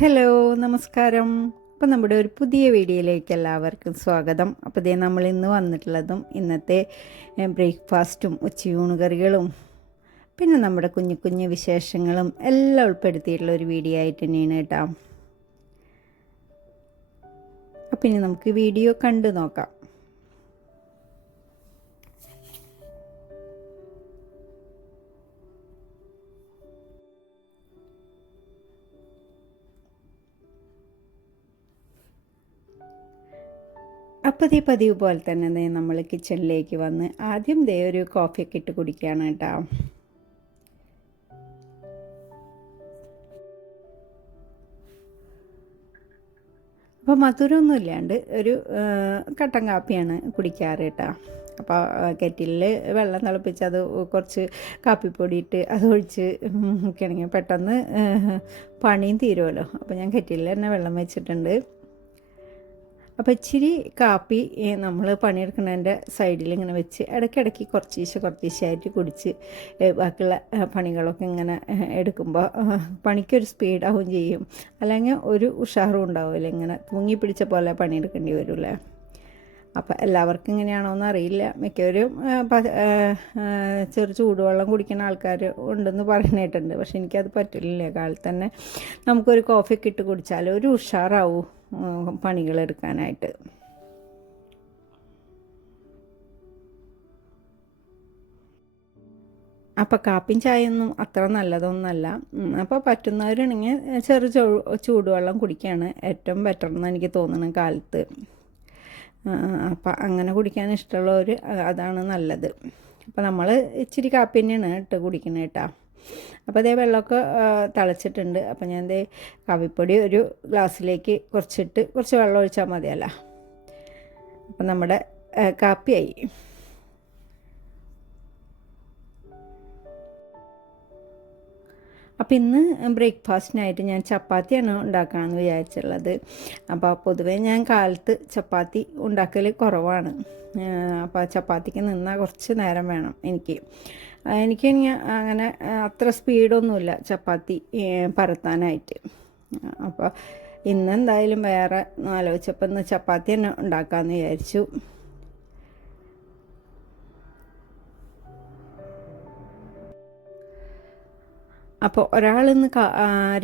Hello നമസ്കാരം. അപ്പോൾ നമ്മുടെ ഒരു പുതിയ വീഡിയോയിലേക്ക് എല്ലാവർക്കും സ്വാഗതം. അപ്പോൾ ഇതേ നമ്മൾ ഇന്ന് വന്നിട്ടുള്ളതും ഇന്നത്തെ ബ്രേക്ക്ഫാസ്റ്റും ഉച്ചയൂണ് കറികളും പിന്നെ നമ്മുടെ കുഞ്ഞു കുഞ്ഞു വിശേഷങ്ങളും എല്ലാം ഉൾപ്പെടുത്തിയിട്ടുള്ള ഒരു വീഡിയോ ആയിട്ട് തന്നെയാണ് കേട്ടോ. അപ്പം ഇനി നമുക്ക് വീഡിയോ കണ്ടു നോക്കാം. അപ്പോൾ ദേ പതിവ് പോലെ തന്നെ നമ്മൾ കിച്ചണിലേക്ക് വന്ന് ആദ്യം ദേ ഒരു കോഫിയൊക്കെ ഇട്ട് കുടിക്കുകയാണ് കേട്ടോ. അപ്പോൾ മധുരമൊന്നും ഇല്ലാണ്ട് ഒരു കട്ടൻ കാപ്പിയാണ് കുടിക്കാറ് കേട്ടോ. അപ്പോൾ കെറ്റിലിൽ വെള്ളം തിളപ്പിച്ച് അത് കുറച്ച് കാപ്പിപ്പൊടി ഇട്ട് അത് ഒഴിച്ച് ഒക്കെയാണെങ്കിൽ പെട്ടെന്ന് പണിയും തീരുമല്ലോ. അപ്പോൾ ഞാൻ കെറ്റിലിൽ തന്നെ വെള്ളം വെച്ചിട്ടുണ്ട്. അപ്പോൾ ഇച്ചിരി കാപ്പി നമ്മൾ പണിയെടുക്കുന്നതിന്റെ സൈഡിൽ ഇങ്ങനെ വെച്ച് ഇടയ്ക്കിടയ്ക്ക് കുറച്ചീശ കുറച്ചീശായിട്ട് കുടിച്ച് ബാക്കിയുള്ള പണികളൊക്കെ ഇങ്ങനെ എടുക്കുമ്പോൾ പണിക്കൊരു സ്പീഡാവും ചെയ്യും. അല്ലെങ്കിൽ ഒരു ഉഷാറും ഉണ്ടാവില്ല ഇങ്ങനെ തൂങ്ങി പിടിച്ച പോലെ പണിയെടുക്കേണ്ടി വരുമല്ലേ അപ്പോൾ എല്ലാവർക്കും ഇങ്ങനെയാണോ എന്ന് അറിയില്ല. മിക്കവരും ചെറു ചൂടുവെള്ളം കുടിക്കുന്ന ആൾക്കാർ ഉണ്ടെന്ന് പറയുന്നിട്ടുണ്ട് പക്ഷെ എനിക്കത് പറ്റില്ല. കാലത്ത് തന്നെ നമുക്കൊരു കോഫിയൊക്കെ ഇട്ട് കുടിച്ചാൽ ഒരു ഉഷാറാവും. പണികളെടുക്കാനായിട്ട്. അപ്പോൾ കാപ്പിയും ചായയൊന്നും അത്ര നല്ലതൊന്നുമല്ല അപ്പോൾ പറ്റുന്നവരാണെങ്കിൽ ചെറു ചൂടുവെള്ളം കുടിക്കുകയാണ് ഏറ്റവും ബെറ്റർ എന്ന് എനിക്ക് തോന്നുന്നു കാലത്ത്. അപ്പം അങ്ങനെ കുടിക്കാൻ ഇഷ്ടമുള്ളവർ അതാണ് നല്ലത്. അപ്പോൾ നമ്മൾ ഇച്ചിരി കാപ്പി തന്നെയാണ് ഇട്ട് കുടിക്കുന്നത് കേട്ടോ അപ്പോൾ അതേ വെള്ളമൊക്കെ തിളച്ചിട്ടുണ്ട്. അപ്പോൾ ഞാൻ ദേ കവിപ്പൊടി ഒരു ഗ്ലാസ്സിലേക്ക് കുറച്ചിട്ട് കുറച്ച് വെള്ളം ഒഴിച്ചാൽ മതിയല്ല. അപ്പം നമ്മുടെ കാപ്പിയായി. അപ്പോൾ ഇന്ന് ബ്രേക്ക്ഫാസ്റ്റിനായിട്ട് ഞാൻ ചപ്പാത്തിയാണ് ഉണ്ടാക്കണമെന്ന് വിചാരിച്ചുള്ളത് അപ്പോൾ പൊതുവേ ഞാൻ കാലത്ത് ചപ്പാത്തി ഉണ്ടാക്കൽ കുറവാണ്. അപ്പോൾ ചപ്പാത്തിക്ക് നിന്നാൽ കുറച്ച് നേരം വേണം എനിക്ക്. എനിക്ക് അങ്ങനെ അത്ര സ്പീഡൊന്നുമില്ല ചപ്പാത്തി പരത്താനായിട്ട്. അപ്പോൾ ഇന്ന് എന്തായാലും വേറെ ആലോചിച്ചപ്പോൾ ഇന്ന് ചപ്പാത്തി തന്നെ ഉണ്ടാക്കാമെന്ന് വിചാരിച്ചു. അപ്പോൾ ഒരാൾ ഇന്ന്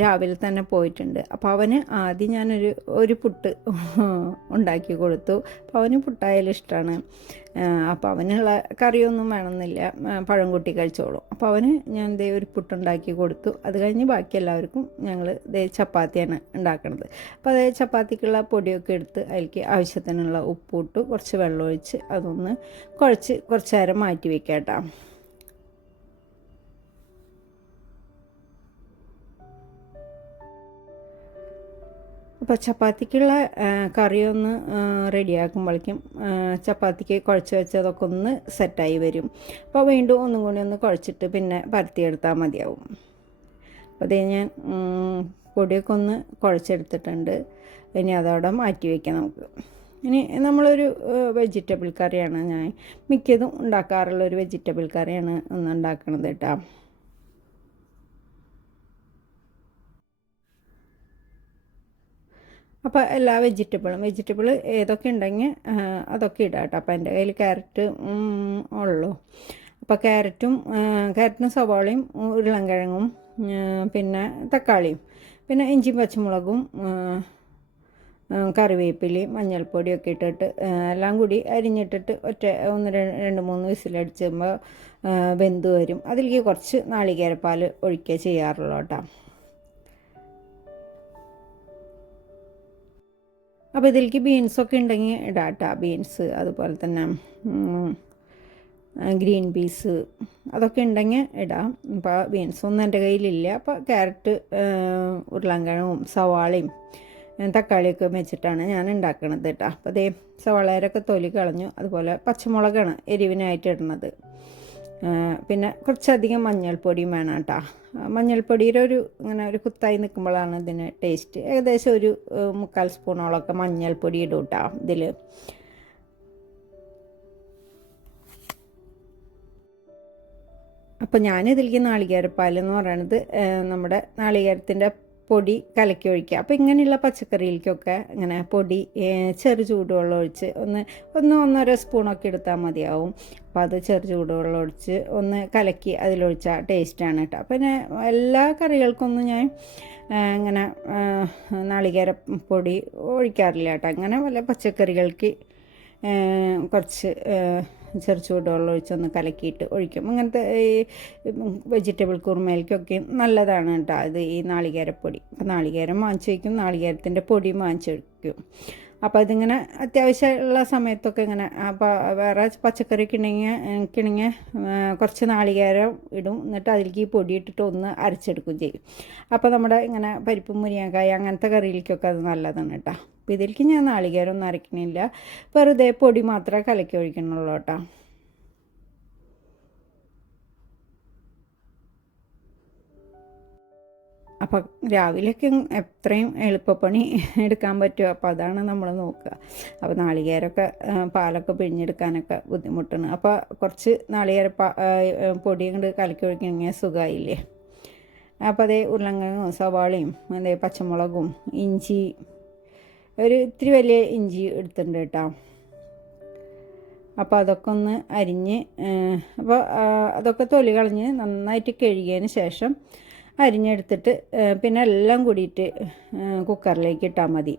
രാവിലെ തന്നെ പോയിട്ടുണ്ട്. അപ്പോൾ അവന് ആദ്യം ഞാനൊരു ഒരു പുട്ട് ഉണ്ടാക്കി കൊടുത്തു. അപ്പോൾ അവന് പുട്ടായാലും ഇഷ്ടമാണ് അപ്പോൾ അവനുള്ള കറിയൊന്നും വേണമെന്നില്ല. പഴം കൂട്ടി കഴിച്ചോളും. അപ്പോൾ അവന് ഞാൻ ദേ ഒരു പുട്ടുണ്ടാക്കി കൊടുത്തു. അത് കഴിഞ്ഞ് ബാക്കി എല്ലാവർക്കും ഞങ്ങൾ ദേ ചപ്പാത്തിയാണ് ഉണ്ടാക്കുന്നത് അപ്പോൾ അതേ ചപ്പാത്തിക്കുള്ള പൊടിയൊക്കെ എടുത്ത് അതിലേക്ക് ആവശ്യത്തിനുള്ള ഉപ്പ് ഇട്ട്. കുറച്ച് വെള്ളം ഒഴിച്ച് അതൊന്ന് കുഴച്ച് കുറച്ച് നേരം മാറ്റി വെക്കാം കേട്ടോ അപ്പോൾ ചപ്പാത്തിക്കുള്ള കറിയൊന്ന് റെഡിയാക്കുമ്പോഴേക്കും ചപ്പാത്തിക്ക് കുഴച്ച് വെച്ചതൊക്കെ ഒന്ന് സെറ്റായി വരും. അപ്പോൾ വീണ്ടും ഒന്നും കൂടി ഒന്ന് കുഴച്ചിട്ട് പിന്നെ പരത്തിയെടുത്താൽ മതിയാവും. അപ്പോൾ അതേ ഞാൻ പൊടിയൊക്കെ ഒന്ന് കുഴച്ചെടുത്തിട്ടുണ്ട്. ഇനി അതവിടെ മാറ്റി വയ്ക്കാം നമുക്ക്. ഇനി നമ്മളൊരു വെജിറ്റബിൾ കറിയാണ് ഞാൻ മിക്കതും ഉണ്ടാക്കാറുള്ള ഒരു വെജിറ്റബിൾ കറിയാണ് ഒന്ന് ഉണ്ടാക്കണത് കേട്ടോ. അപ്പോൾ എല്ലാ വെജിറ്റബിളും വെജിറ്റബിൾ ഏതൊക്കെ ഉണ്ടെങ്കിൽ അതൊക്കെ ഇടാം കേട്ടോ. അപ്പോൾ എന്റെ കയ്യിൽ ക്യാരറ്റ് ഉള്ളൂ. അപ്പോൾ ക്യാരറ്റും ക്യാരറ്റും സവാളയും ഉരുളൻകിഴങ്ങും പിന്നെ തക്കാളിയും പിന്നെ ഇഞ്ചി പച്ചമുളകും കറിവേപ്പിലയും മഞ്ഞൾപ്പൊടിയൊക്കെ ഇട്ടിട്ട് എല്ലാം കൂടി അരിഞ്ഞിട്ടിട്ട് ഒറ്റ ഒന്ന് രണ്ട് മൂന്ന് വിസിലടിച്ചുമ്പോൾ വെന്ത് വരും. അതിലേക്ക് കുറച്ച് നാളികേരപ്പാൽ ഒഴിക്കുക ചെയ്യാറുള്ളൂ കേട്ടോ. അപ്പോൾ ഇതിലേക്ക് ബീൻസൊക്കെ ഉണ്ടെങ്കിൽ ഡാറ്റ ബീൻസ് അതുപോലെ തന്നെ ഗ്രീൻ പീസ് അതൊക്കെ ഉണ്ടെങ്കിൽ ഇടാം. അപ്പോൾ ബീൻസൊന്നും എന്റെ കയ്യിലില്ല. അപ്പോൾ ക്യാരറ്റ് ഉരുളൻകിഴങ്ങും സവാളയും തക്കാളിയൊക്കെ വെച്ചിട്ടാണ് ഞാൻ ഉണ്ടാക്കുന്നത് കേട്ടോ അപ്പോൾ അതേ സവാളയരൊക്കെ തൊലി കളഞ്ഞു. അതുപോലെ പച്ചമുളകാണ് എരിവിനായിട്ട് ഇടുന്നത്. പിന്നെ കുറച്ചധികം മഞ്ഞൾപ്പൊടിയും വേണം കേട്ടോ മഞ്ഞൾപ്പൊടിയുടെ ഒരു ഇങ്ങനെ ഒരു കുത്തായി നിൽക്കുമ്പോഴാണ് ഇതിന് ടേസ്റ്റ് ഏകദേശം ഒരു മുക്കാൽ സ്പൂണോളൊക്കെ മഞ്ഞൾപ്പൊടി ഇടും കേട്ടോ ഇതിൽ അപ്പോൾ ഞാനിതിലേക്ക് നാളികേരപ്പാൽ എന്ന് പറയുന്നത് നമ്മുടെ നാളികേരത്തിന്റെ പൊടി കലക്കി ഒഴിക്കുക. അപ്പോൾ ഇങ്ങനെയുള്ള പച്ചക്കറിയിലേക്കൊക്കെ ഇങ്ങനെ പൊടി ചെറു ചൂടുവെള്ളം ഒഴിച്ച് ഒന്ന് ഒന്ന് ഒന്നര സ്പൂണൊക്കെ എടുത്താൽ മതിയാവും. അപ്പോൾ അത് ചെറു ചൂടുവെള്ളം ഒഴിച്ച് ഒന്ന് കലക്കി അതിലൊഴിച്ചാൽ ടേസ്റ്റാണ് കേട്ടോ. പിന്നെ എല്ലാ കറികൾക്കൊന്നും ഞാൻ ഇങ്ങനെ നാളികേര പൊടി ഒഴിക്കാറില്ല കേട്ടോ. അങ്ങനെ വല്ല പച്ചക്കറികൾക്ക് കുറച്ച് ചെറു ചൂടുവെള്ളം ഒഴിച്ചൊന്ന് കലക്കിയിട്ട് ഒഴിക്കും. അങ്ങനത്തെ ഈ വെജിറ്റബിൾ കുറുമയിലേക്കൊക്കെ നല്ലതാണ് കേട്ടോ. അത് ഈ നാളികേരപ്പൊടി. അപ്പോൾ നാളികേരം വാങ്ങിച്ച് വയ്ക്കും. നാളികേരത്തിന്റെ പൊടി വാങ്ങിച്ച് വയ്ക്കും. അപ്പോൾ അതിങ്ങനെ അത്യാവശ്യമുള്ള സമയത്തൊക്കെ ഇങ്ങനെ അപ്പോൾ വേറെ പച്ചക്കറി കിണങ്ങിയ കിണങ്ങിയ കുറച്ച് നാളികേരം ഇടും. എന്നിട്ട് അതിലേക്ക് ഈ പൊടി ഇട്ടിട്ട് ഒന്ന് അരച്ചെടുക്കുകയും ചെയ്യും. അപ്പോൾ നമ്മുടെ ഇങ്ങനെ പരിപ്പ് മുരിങ്ങക്കായ അങ്ങനത്തെ കറിയിലേക്കൊക്കെ അത് നല്ലതാണ് കേട്ടോ. അപ്പോൾ ഇതിലേക്ക് ഞാൻ നാളികേരമൊന്നും അരയ്ക്കണില്ല. വെറുതെ പൊടി മാത്രമേ കലക്കി ഒഴിക്കണുള്ളൂ കേട്ടോ. അപ്പം രാവിലെയൊക്കെ എത്രയും എളുപ്പപ്പണി എടുക്കാൻ പറ്റുമോ? അപ്പോൾ അതാണ് നമ്മൾ നോക്കുക. അപ്പോൾ നാളികേരമൊക്കെ പാലൊക്കെ പിഴിഞ്ഞെടുക്കാനൊക്കെ ബുദ്ധിമുട്ടാണ്. അപ്പോൾ കുറച്ച് നാളികേര പൊടി കൊണ്ട് കലക്കി ഒഴിക്കണമെങ്കിൽ സുഖമായില്ലേ? അപ്പോൾ അതേ ഉരുളങ്കിഴങ്ങും സവാളയും അതേ പച്ചമുളകും ഇഞ്ചി ഒരു ഇത്തിരി വലിയ ഇഞ്ചി എടുത്തിട്ടുണ്ട് കേട്ടോ. അപ്പോൾ അതൊക്കെ ഒന്ന് അരിഞ്ഞ് അപ്പോൾ അതൊക്കെ തൊലി കളഞ്ഞ് നന്നായിട്ട് കഴുകിയതിന് ശേഷം അരിഞ്ഞെടുത്തിട്ട് പിന്നെ എല്ലാം കൂടിയിട്ട് കുക്കറിലേക്ക് ഇട്ടാൽ മതി.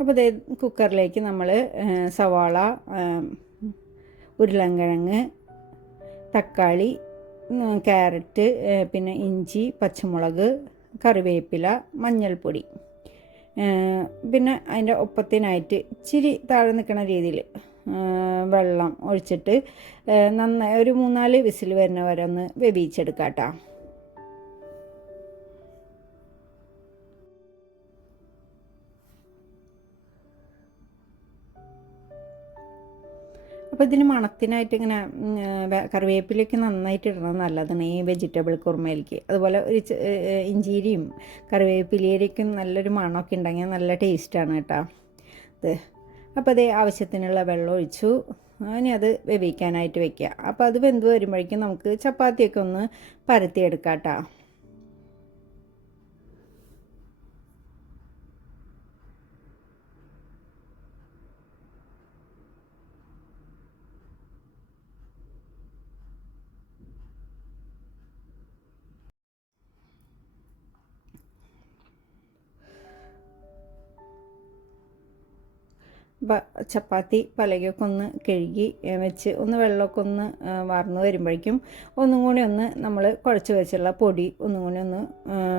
അപ്പോൾ ഇതേ കുക്കറിലേക്ക് നമ്മൾ സവാള ഉരുളൻകിഴങ്ങ് തക്കാളി ക്യാരറ്റ് പിന്നെ ഇഞ്ചി പച്ചമുളക് കറിവേപ്പില മഞ്ഞൾപ്പൊടി. പിന്നെ അതിന്റെ ഒപ്പത്തിനായിട്ട് ഇച്ചിരി താഴെ നിൽക്കുന്ന രീതിയിൽ വെള്ളം ഒഴിച്ചിട്ട് നന്നായി ഒരു മൂന്നാൽ വിസിൽ വരുന്ന വരെ ഒന്ന് വേവിച്ചെടുക്കാം കേട്ടോ അപ്പോൾ ഇതിന് മണത്തിനായിട്ട് ഇങ്ങനെ കറിവേപ്പിലേക്ക് നന്നായിട്ട് ഇടണം നല്ലതാണ്. ഈ വെജിറ്റബിൾ കുറുമയിലേക്ക്. അതുപോലെ ഒരു ഇഞ്ചീരിയും കറിവേപ്പിലേക്കും നല്ലൊരു മണമൊക്കെ ഉണ്ടെങ്കിൽ നല്ല ടേസ്റ്റാണ് കേട്ടോ. ഇത്. അപ്പോൾ അതേ ആവശ്യത്തിനുള്ള വെള്ളം ഒഴിച്ചു. ഇനി അത് വേവിക്കാനായിട്ട് വെക്കുക അപ്പോൾ അത് വെന്ത് വരുമ്പോഴേക്കും നമുക്ക് ചപ്പാത്തിയൊക്കെ ഒന്ന് പരത്തിയെടുക്കാം കേട്ടോ ചപ്പാത്തി പലകയൊക്കെ ഒന്ന് കഴുകി വെച്ച് ഒന്ന് വെള്ളമൊക്കെ ഒന്ന് വാർന്ന് വരുമ്പോഴേക്കും ഒന്നും കൂടി ഒന്ന് നമ്മൾ കുഴച്ച് വെച്ചുള്ള പൊടി ഒന്നും കൂടി ഒന്ന്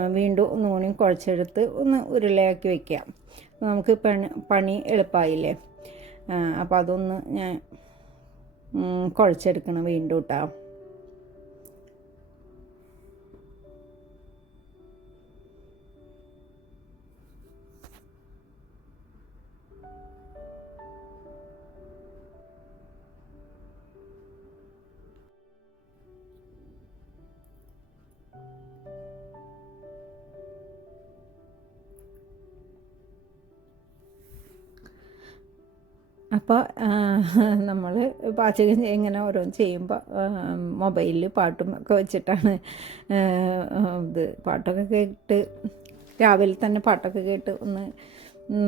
വീണ്ടും ഒന്നും കൂടി കുഴച്ചെടുത്ത് ഒന്ന് ഉരുളയാക്കി വയ്ക്കാം നമുക്ക് പണി പണി എളുപ്പമായില്ലേ അപ്പോൾ അതൊന്ന് ഞാൻ കുഴച്ചെടുക്കണം വീണ്ടും കേട്ടോ അപ്പോൾ നമ്മൾ പാചകം ഇങ്ങനെ ഓരോന്ന് ചെയ്യുമ്പോൾ മൊബൈലിൽ പാട്ടും ഒക്കെ വെച്ചിട്ടാണ് ഇത് പാട്ടൊക്കെ കേട്ട് രാവിലെ തന്നെ പാട്ടൊക്കെ കേട്ട് ഒന്ന്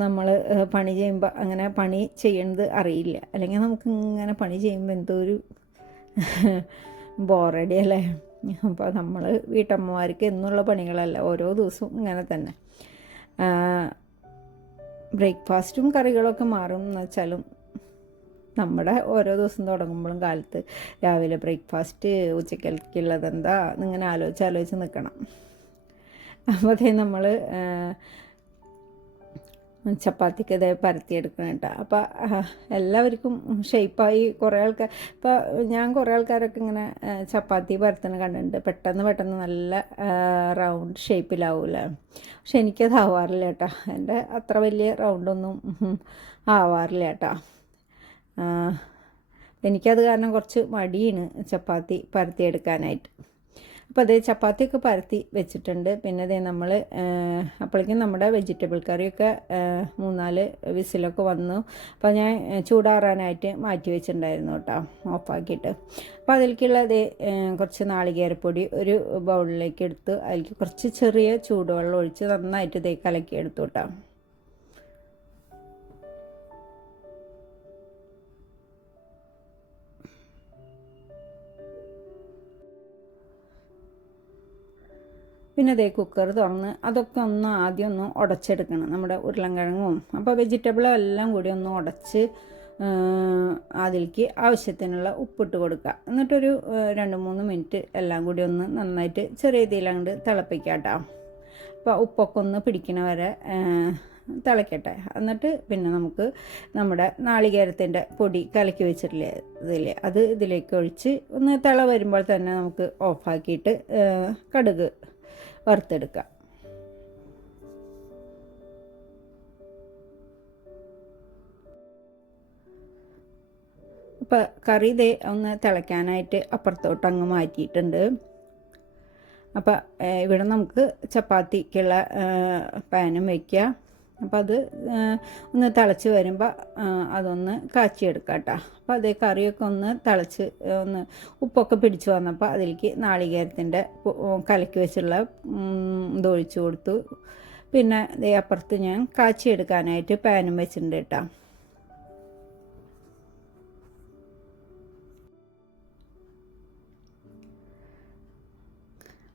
നമ്മൾ പണി ചെയ്യുമ്പോൾ അങ്ങനെ പണി ചെയ്യണത് അറിയില്ല. അല്ലെങ്കിൽ നമുക്ക് ഇങ്ങനെ പണി ചെയ്യുമ്പോൾ എന്തോ ഒരു ബോറടി അല്ലേ? അപ്പോൾ നമ്മൾ വീട്ടമ്മമാർക്ക് എന്നുള്ള പണികളല്ല ഓരോ ദിവസവും ഇങ്ങനെ തന്നെ. ബ്രേക്ക്ഫാസ്റ്റും കറികളൊക്കെ മാറും എന്ന് വെച്ചാലും നമ്മുടെ ഓരോ ദിവസം തുടങ്ങുമ്പോഴും കാലത്ത് രാവിലെ ബ്രേക്ക്ഫാസ്റ്റ് ഉച്ചക്കൽക്കുള്ളത് എന്താ ഇങ്ങനെ ആലോചിച്ച് ആലോചിച്ച് നിൽക്കണം. അപ്പോൾ നമ്മൾ ചപ്പാത്തിക്ക് ഇതേ പരത്തിയെടുക്കണം കേട്ടോ. അപ്പോൾ എല്ലാവർക്കും ഷേപ്പായി കുറേ ആൾക്കാർ ഇപ്പോൾ ഞാൻ കുറേ ആൾക്കാരൊക്കെ ഇങ്ങനെ ചപ്പാത്തി പരത്തുന്ന കണ്ടിട്ടുണ്ട്. പെട്ടെന്ന് പെട്ടെന്ന് നല്ല റൗണ്ട് ഷേപ്പിലാവില്ല പക്ഷെ എനിക്കത് ആവാറില്ല കേട്ടോ. എന്റെ അത്ര വലിയ റൗണ്ടൊന്നും ആവാറില്ല കേട്ടോ. എനിക്കത് കാരണം കുറച്ച് മടിയാണ് ചപ്പാത്തി പരത്തിയെടുക്കാനായിട്ട്. അപ്പോൾ അതേ ചപ്പാത്തിയൊക്കെ പരത്തി വെച്ചിട്ടുണ്ട്. പിന്നെ അതേ നമ്മൾ അപ്പോഴേക്കും നമ്മുടെ വെജിറ്റബിൾ കറിയൊക്കെ മൂന്നാൽ വിസിലൊക്കെ വന്നു. അപ്പോൾ ഞാൻ ചൂടാറാനായിട്ട് മാറ്റി വെച്ചിട്ടുണ്ടായിരുന്നു കേട്ടോ ഓഫാക്കിയിട്ട്. അപ്പോൾ അതിലേക്കുള്ള അതേ കുറച്ച് നാളികേരപ്പൊടി ഒരു ബൗളിലേക്ക് എടുത്ത് അതിലേക്ക് കുറച്ച് ചെറിയ ചൂടുവെള്ളം ഒഴിച്ച് നന്നായിട്ട് ഇതേ കലക്കി എടുത്തു കേട്ടോ. പിന്നെ അതേ കുക്കർ തുറന്ന് അതൊക്കെ ഒന്ന് ആദ്യം ഒന്ന് ഉടച്ചെടുക്കണം നമ്മുടെ ഉരുളൻകിഴങ്ങും. അപ്പോൾ വെജിറ്റബിളും എല്ലാം കൂടി ഒന്ന് ഉടച്ച് അതിലേക്ക് ആവശ്യത്തിനുള്ള ഉപ്പിട്ട് കൊടുക്കുക. എന്നിട്ടൊരു രണ്ട് മൂന്ന് മിനിറ്റ് എല്ലാം കൂടി ഒന്ന് നന്നായിട്ട് ചെറിയ രീതിയിലങ്ങോട്ട് തിളപ്പിക്കാം കേട്ടോ. അപ്പോൾ ഉപ്പൊക്കെ ഒന്ന് പിടിക്കണ വരെ തിളയ്ക്കട്ടെ എന്നിട്ട് പിന്നെ നമുക്ക് നമ്മുടെ നാളികേരത്തിന്റെ പൊടി കലക്കി വെച്ചിട്ടില്ലേ ഇതില്ലേ അത് ഇതിലേക്ക് ഒഴിച്ച് ഒന്ന് തിള വരുമ്പോൾ തന്നെ നമുക്ക് ഓഫാക്കിയിട്ട് കടുക് വറുത്തെടുക്കുക. ഇപ്പം കറി ഇതേ ഒന്ന് തിളയ്ക്കാനായിട്ട് അപ്പുറത്തോട്ട് അങ്ങ് മാറ്റിയിട്ടുണ്ട്. അപ്പം ഇവിടെ നമുക്ക് ചപ്പാത്തിക്കുള്ള പാനും വയ്ക്കുക. അപ്പം അത് ഒന്ന് തിളച്ച് വരുമ്പോൾ അതൊന്ന് കാച്ചിയെടുക്കാം കേട്ടോ അപ്പോൾ അതേ കറിയൊക്കെ ഒന്ന് തിളച്ച് ഒന്ന് ഉപ്പൊക്കെ പിടിച്ച് വന്നപ്പോൾ അതിലേക്ക് നാളികേരത്തിന്റെ കലക്കി വെച്ചുള്ള ഇതൊഴിച്ചു കൊടുത്തു. പിന്നെ അതേ അപ്പുറത്ത് ഞാൻ കാച്ചിയെടുക്കാനായിട്ട് പാനും വെച്ചിട്ടുണ്ട് കേട്ടോ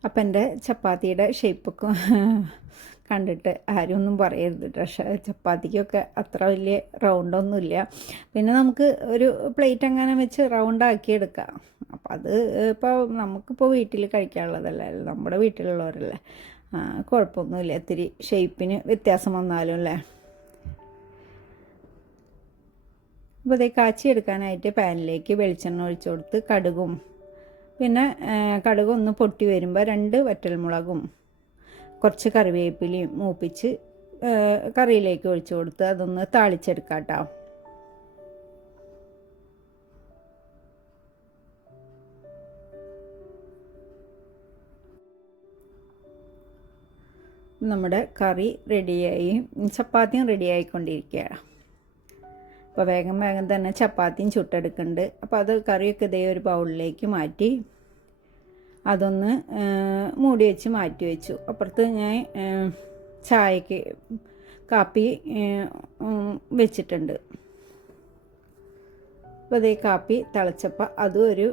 അപ്പം എന്റെ ചപ്പാത്തിയുടെ ഷേപ്പൊക്കെ കണ്ടിട്ട് ആരും ഒന്നും പറയരുത്. പക്ഷേ ചപ്പാത്തിക്കൊക്കെ അത്ര വലിയ റൗണ്ടൊന്നുമില്ല. പിന്നെ നമുക്ക് ഒരു പ്ലേറ്റ് അങ്ങനെ വെച്ച് റൗണ്ടാക്കി എടുക്കാം അപ്പം അത് ഇപ്പോൾ നമുക്കിപ്പോൾ വീട്ടിൽ കഴിക്കാനുള്ളതല്ലേ? നമ്മുടെ വീട്ടിലുള്ളവരല്ലേ? കുഴപ്പമൊന്നുമില്ല. ഇത്തിരി ഷേപ്പിന് വ്യത്യാസം വന്നാലും അല്ലേ? അപ്പോൾ കാച്ചി എടുക്കാനായിട്ട് പാനിലേക്ക് വെളിച്ചെണ്ണ ഒഴിച്ചു കൊടുത്ത് കടുകും. പിന്നെ കടുക് ഒന്ന് പൊട്ടി വരുമ്പോൾ രണ്ട് വറ്റൽമുളകും. കുറച്ച് കറിവേപ്പിലയും മൂപ്പിച്ച് കറിയിലേക്ക് ഒഴിച്ചു കൊടുത്ത് അതൊന്ന് താളിച്ചെടുക്കാം കേട്ടോ. നമ്മുടെ കറി റെഡിയായി ചപ്പാത്തിയും റെഡിയായിക്കൊണ്ടിരിക്കുകയാണ്. അപ്പോൾ വേഗം വേഗം തന്നെ ചപ്പാത്തിയും ചുട്ടെടുക്കുന്നുണ്ട്. അപ്പോൾ അത് കറിയൊക്കെ ഇതേ ഒരു ബൗളിലേക്ക് മാറ്റി അതൊന്ന് മൂടി വെച്ച് മാറ്റി വെച്ചു. അപ്പുറത്ത് ഞാൻ ചായക്ക് കാപ്പി വെച്ചിട്ടുണ്ട്. അപ്പോൾ അതേ കാപ്പി തിളച്ചപ്പോൾ അതും ഒരു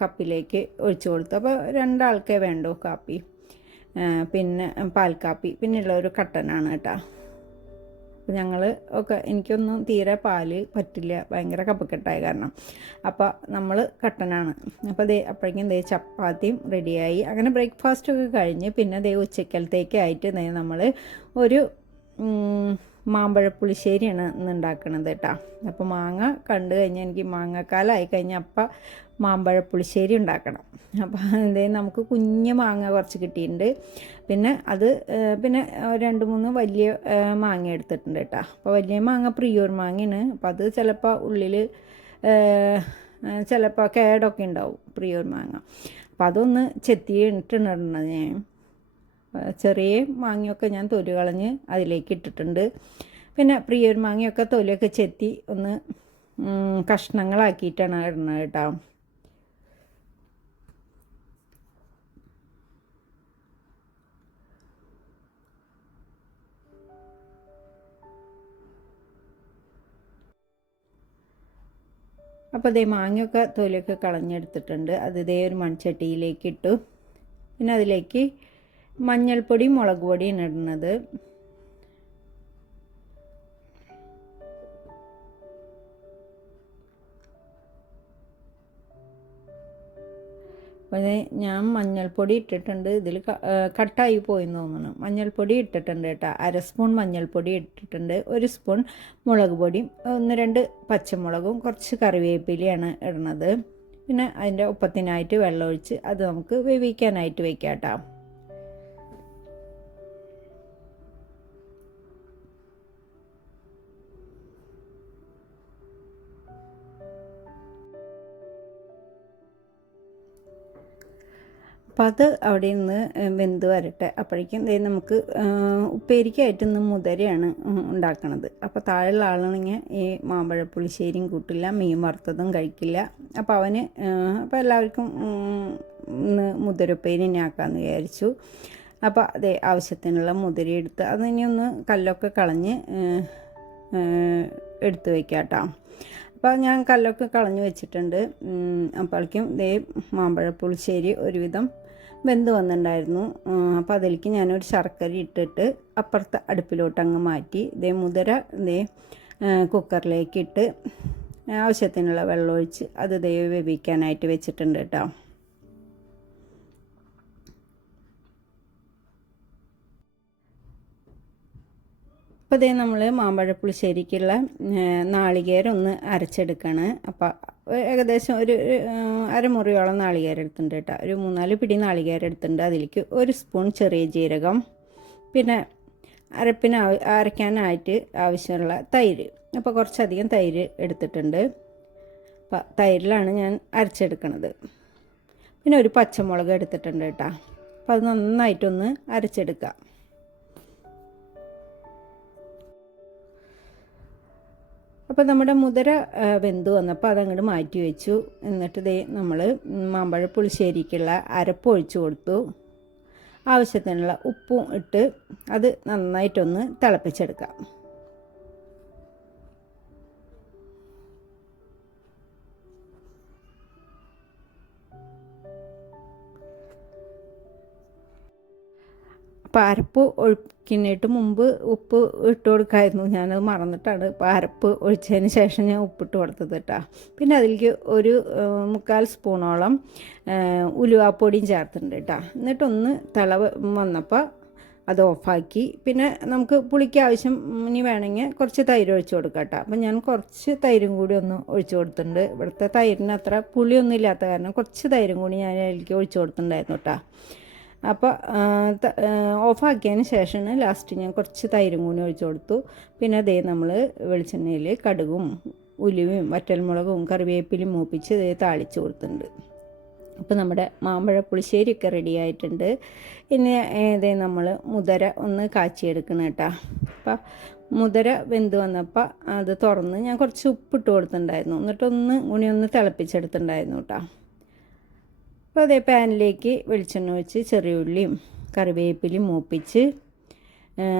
കപ്പിലേക്ക് ഒഴിച്ചു കൊടുത്തു. അപ്പോൾ രണ്ടാൾക്കേ വേണ്ടൂ കാപ്പി. പിന്നെ പാൽക്കാപ്പി. കാപ്പി പിന്നെയുള്ള ഒരു കട്ടനാണ് കേട്ടോ. അപ്പോൾ ഞങ്ങൾ ഒക്കെ എനിക്കൊന്നും തീരെ പാൽ പറ്റില്ല. ഭയങ്കര കപ്പക്കെട്ടായ കാരണം. അപ്പോൾ നമ്മൾ കട്ടനാണ്. അപ്പോൾ ദേ അപ്പോഴേക്കും ദേ ചപ്പാത്തിയും റെഡിയായി. അങ്ങനെ ബ്രേക്ക്ഫാസ്റ്റൊക്കെ കഴിഞ്ഞ് പിന്നെ ദേ ഉച്ചക്കലത്തേക്കായിട്ട് ദേ നമ്മൾ ഒരു മാമ്പഴപ്പുളിശ്ശേരിയാണ് ഇന്ന് ഉണ്ടാക്കുന്നത് കേട്ടോ അപ്പോൾ മാങ്ങ കണ്ടു കഴിഞ്ഞാൽ എനിക്ക് മാങ്ങക്കാലമായി കഴിഞ്ഞാൽ അപ്പം മാമ്പഴപ്പുളിശ്ശേരി ഉണ്ടാക്കണം. അപ്പോൾ എന്തേ നമുക്ക് കുഞ്ഞ് മാങ്ങ കുറച്ച് കിട്ടിയിട്ടുണ്ട്. പിന്നെ അത് പിന്നെ രണ്ട് മൂന്ന് വലിയ മാങ്ങ എടുത്തിട്ടുണ്ട് കേട്ടോ അപ്പോൾ വലിയ മാങ്ങ പ്രിയൂർ മാങ്ങയാണ്. അപ്പോൾ അത് ചിലപ്പോൾ ഉള്ളിൽ ചിലപ്പോൾ കേടൊക്കെ ഉണ്ടാവും പ്രിയൂർ മാങ്ങ. അപ്പോൾ അതൊന്ന് ചെത്തിയിട്ടിടണത് ഞാൻ ചെറിയ മാങ്ങയൊക്കെ ഞാൻ തൊലി കളഞ്ഞ് അതിലേക്ക് ഇട്ടിട്ടുണ്ട്. പിന്നെ പ്രിയ ഒരു മാങ്ങയൊക്കെ തൊലിയൊക്കെ ചെത്തി ഒന്ന് കഷ്ണങ്ങളാക്കിയിട്ടാണ് ഇടുന്നത് കേട്ടോ. അപ്പോൾ ഇതേ മാങ്ങയൊക്കെ തൊലിയൊക്കെ കളഞ്ഞെടുത്തിട്ടുണ്ട്. അത് ഇതേ ഒരു മൺചട്ടിയിലേക്ക് ഇട്ടു. പിന്നെ അതിലേക്ക് മഞ്ഞൾപ്പൊടി മുളക് പൊടിയാണ് ഇടുന്നത്. ഞാൻ മഞ്ഞൾപ്പൊടി ഇട്ടിട്ടുണ്ട്. ഇതിൽ കട്ടായി പോയി തോന്നുന്നു. മഞ്ഞൾപ്പൊടി ഇട്ടിട്ടുണ്ട് കേട്ടോ. അര സ്പൂൺ മഞ്ഞൾപ്പൊടി ഇട്ടിട്ടുണ്ട്. ഒരു സ്പൂൺ മുളക് പൊടിയും ഒന്ന് രണ്ട് പച്ചമുളകും കുറച്ച് കറിവേപ്പിലയാണ് ഇടുന്നത്. പിന്നെ അതിന്റെ ഒപ്പത്തിനായിട്ട് വെള്ളമൊഴിച്ച് അത് നമുക്ക് വേവിക്കാനായിട്ട് വെക്കാം കേട്ടോ. അപ്പോൾ അത് അവിടെ നിന്ന് വെന്ത് വരട്ടെ. അപ്പോഴേക്കും നമുക്ക് ഉപ്പേരിക്കായിട്ട് ഇന്ന് മുതരയാണ് ഉണ്ടാക്കണത്. അപ്പോൾ താഴെയുള്ള ആളാണെങ്കിൽ ഈ മാമ്പഴ പുളിശ്ശേരിയും കൂട്ടില്ല മീൻ വറുത്തതും കഴിക്കില്ല. അപ്പോൾ അവന് അപ്പോൾ എല്ലാവർക്കും ഇന്ന് മുതിരുപ്പേരി തന്നെ ആക്കാമെന്ന് വിചാരിച്ചു. അപ്പോൾ അതേ ആവശ്യത്തിനുള്ള മുതിര എടുത്ത് അത് ഇനി ഒന്ന് കല്ലൊക്കെ കളഞ്ഞ് എടുത്തു വയ്ക്കാം കേട്ടോ അപ്പോൾ ഞാൻ കല്ലൊക്കെ കളഞ്ഞു വെച്ചിട്ടുണ്ട്. അപ്പോഴേക്കും ഇതേ മാമ്പഴപ്പുളിശ്ശേരി ഒരുവിധം വെന്ത് വന്നിട്ടുണ്ടായിരുന്നു. അപ്പോൾ അതിലേക്ക് ഞാനൊരു ശർക്കര ഇട്ടിട്ട് അപ്പുറത്തെ അടുപ്പിലോട്ട് അങ്ങ് മാറ്റി ഇതേ മുതിര ഇതേ കുക്കറിലേക്ക് ഇട്ട് ആവശ്യത്തിനുള്ള വെള്ളമൊഴിച്ച് അത് ദൈവം വേവിക്കാനായിട്ട് വെച്ചിട്ടുണ്ട് കേട്ടോ. അപ്പോൾ ഇതേ നമ്മൾ മാമ്പഴപ്പുളിശ്ശേരിക്കുള്ള നാളികേരം ഒന്ന് അരച്ചെടുക്കുകയാണ് അപ്പോൾ ഏകദേശം ഒരു അരമുറിയോളം നാളികേരം എടുത്തിട്ടുണ്ട് കേട്ടോ. ഒരു മൂന്നാൽ പിടി നാളികേരം എടുത്തിട്ടുണ്ട് അതിലേക്ക് ഒരു സ്പൂൺ ചെറിയ ജീരകം പിന്നെ അരപ്പിന് അരയ്ക്കാനായിട്ട് ആവശ്യമുള്ള തൈര്. അപ്പോൾ കുറച്ചധികം തൈര് എടുത്തിട്ടുണ്ട്. അപ്പോൾ തൈരിലാണ് ഞാൻ അരച്ചെടുക്കണത്. പിന്നെ ഒരു പച്ചമുളക് എടുത്തിട്ടുണ്ട് കേട്ടോ. അപ്പോൾ അത് നന്നായിട്ടൊന്ന് അരച്ചെടുക്കുക അപ്പോൾ നമ്മുടെ മുതിര വെന്തു വന്നപ്പോൾ അതങ്ങോട്ട് മാറ്റി വെച്ചു. എന്നിട്ട് ദേ നമ്മൾ മാമ്പഴ പുളിശ്ശേരിക്കുള്ള അരപ്പ് ഒഴിച്ചു കൊടുത്തു. ആവശ്യത്തിനുള്ള ഉപ്പും ഇട്ട് അത് നന്നായിട്ടൊന്ന് തിളപ്പിച്ചെടുക്കാം. അപ്പോൾ ഒഴിക്കുന്നതിട്ട് മുമ്പ് ഉപ്പ് ഇട്ട് കൊടുക്കായിരുന്നു. ഞാനത് മറന്നിട്ടാണ് പാരപ്പ് ഒഴിച്ചതിന് ശേഷം ഞാൻ ഉപ്പിട്ട് കൊടുത്തത് കേട്ടോ പിന്നെ അതിലേക്ക് ഒരു മുക്കാൽ സ്പൂണോളം ഉലുവാപ്പൊടിയും ചേർത്തിട്ടുണ്ട് കേട്ടോ എന്നിട്ടൊന്ന് തിളവ് വന്നപ്പോൾ അത് ഓഫാക്കി. പിന്നെ നമുക്ക് പുളിക്ക് ആവശ്യം ഇനി വേണമെങ്കിൽ കുറച്ച് തൈര് ഒഴിച്ചു കൊടുക്കാം കേട്ടോ അപ്പം ഞാൻ കുറച്ച് തൈരും കൂടി ഒന്ന് ഒഴിച്ചു കൊടുത്തിട്ടുണ്ട്. ഇവിടുത്തെ തൈരിന് അത്ര പുളിയൊന്നും ഇല്ലാത്ത കാരണം കുറച്ച് തൈരും കൂടി ഞാൻ അതിലേക്ക് ഒഴിച്ചു കൊടുത്തിട്ടുണ്ടായിരുന്നു കേട്ടോ അപ്പോൾ ഓഫാക്കിയതിന് ശേഷമാണ് ലാസ്റ്റ് ഞാൻ കുറച്ച് തൈരും കൂടി ഒഴിച്ചു കൊടുത്തു. പിന്നെ അതേ നമ്മൾ വെളിച്ചെണ്ണയിൽ കടുകും ഉലുവയും വറ്റൽമുളകും കറിവേപ്പിലും മൂപ്പിച്ച് ഇതേ താളിച്ച് കൊടുത്തിട്ടുണ്ട്. അപ്പോൾ നമ്മുടെ മാമ്പഴ പുളിശ്ശേരിയൊക്കെ റെഡി ആയിട്ടുണ്ട്. ഇനി ഇതേ നമ്മൾ മുതര ഒന്ന് കാച്ചിയെടുക്കണം കേട്ടോ. അപ്പം മുതര വെന്ത് വന്നപ്പോൾ അത് തുറന്ന് ഞാൻ കുറച്ച് ഉപ്പിട്ട് കൊടുത്തിട്ടുണ്ടായിരുന്നു. എന്നിട്ടൊന്ന് ഉണി ഒന്ന് തിളപ്പിച്ചെടുത്തിട്ടുണ്ടായിരുന്നു കേട്ടോ. അപ്പോൾ അതേ പാനിലേക്ക് വെളിച്ചെണ്ണ ഒഴിച്ച് ചെറിയ ഉള്ളിയും കറിവേപ്പിലയും മൂപ്പിച്ച്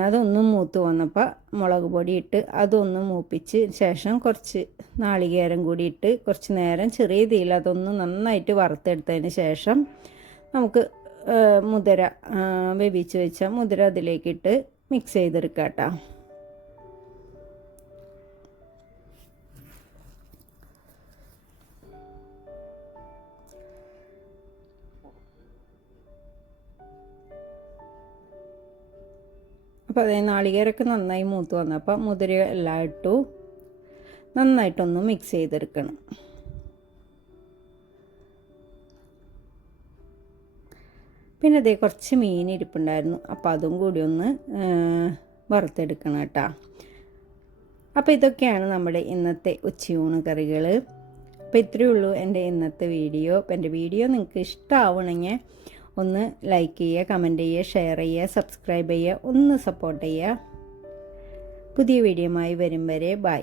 അതൊന്നും മൂത്ത് വന്നപ്പോൾ മുളക് പൊടി ഇട്ട് അതൊന്നും മൂപ്പിച്ച് ശേഷം കുറച്ച് നാളികേരം കൂടി ഇട്ട് കുറച്ച് നേരം ചെറിയ തീയിൽ അതൊന്ന് നന്നായിട്ട് വറുത്തെടുത്തതിന് ശേഷം നമുക്ക് മുതിര വേവിച്ച് വെച്ച മുതിര അതിലേക്കിട്ട് മിക്സ് ചെയ്തെടുക്കാം കേട്ടോ. അപ്പോൾ അതേ നാളികേരമൊക്കെ നന്നായി മൂത്ത് വന്നപ്പോൾ മുതിര എല്ലാം ഇട്ടു. നന്നായിട്ടൊന്ന് മിക്സ് ചെയ്തെടുക്കണം. പിന്നെ അതേ കുറച്ച് മീൻ ഇരിപ്പുണ്ടായിരുന്നു. അപ്പോൾ അതും കൂടി ഒന്ന് വറുത്തെടുക്കണം കേട്ടോ. അപ്പോൾ ഇതൊക്കെയാണ് നമ്മുടെ ഇന്നത്തെ ഉച്ചയൂണ് കറികൾ അപ്പോൾ ഇത്രയേ ഉള്ളൂ എന്റെ ഇന്നത്തെ വീഡിയോ. അപ്പോൾ എന്റെ വീഡിയോ നിങ്ങൾക്ക് ഇഷ്ടമാവണമെങ്കിൽ ഒന്ന് ലൈക്ക് ചെയ്യുക കമന്റ് ചെയ്യുക ഷെയർ ചെയ്യുക സബ്സ്ക്രൈബ് ചെയ്യുക ഒന്ന് സപ്പോർട്ട് ചെയ്യുക. പുതിയ വീഡിയോയുമായി വരും വരെ ബൈ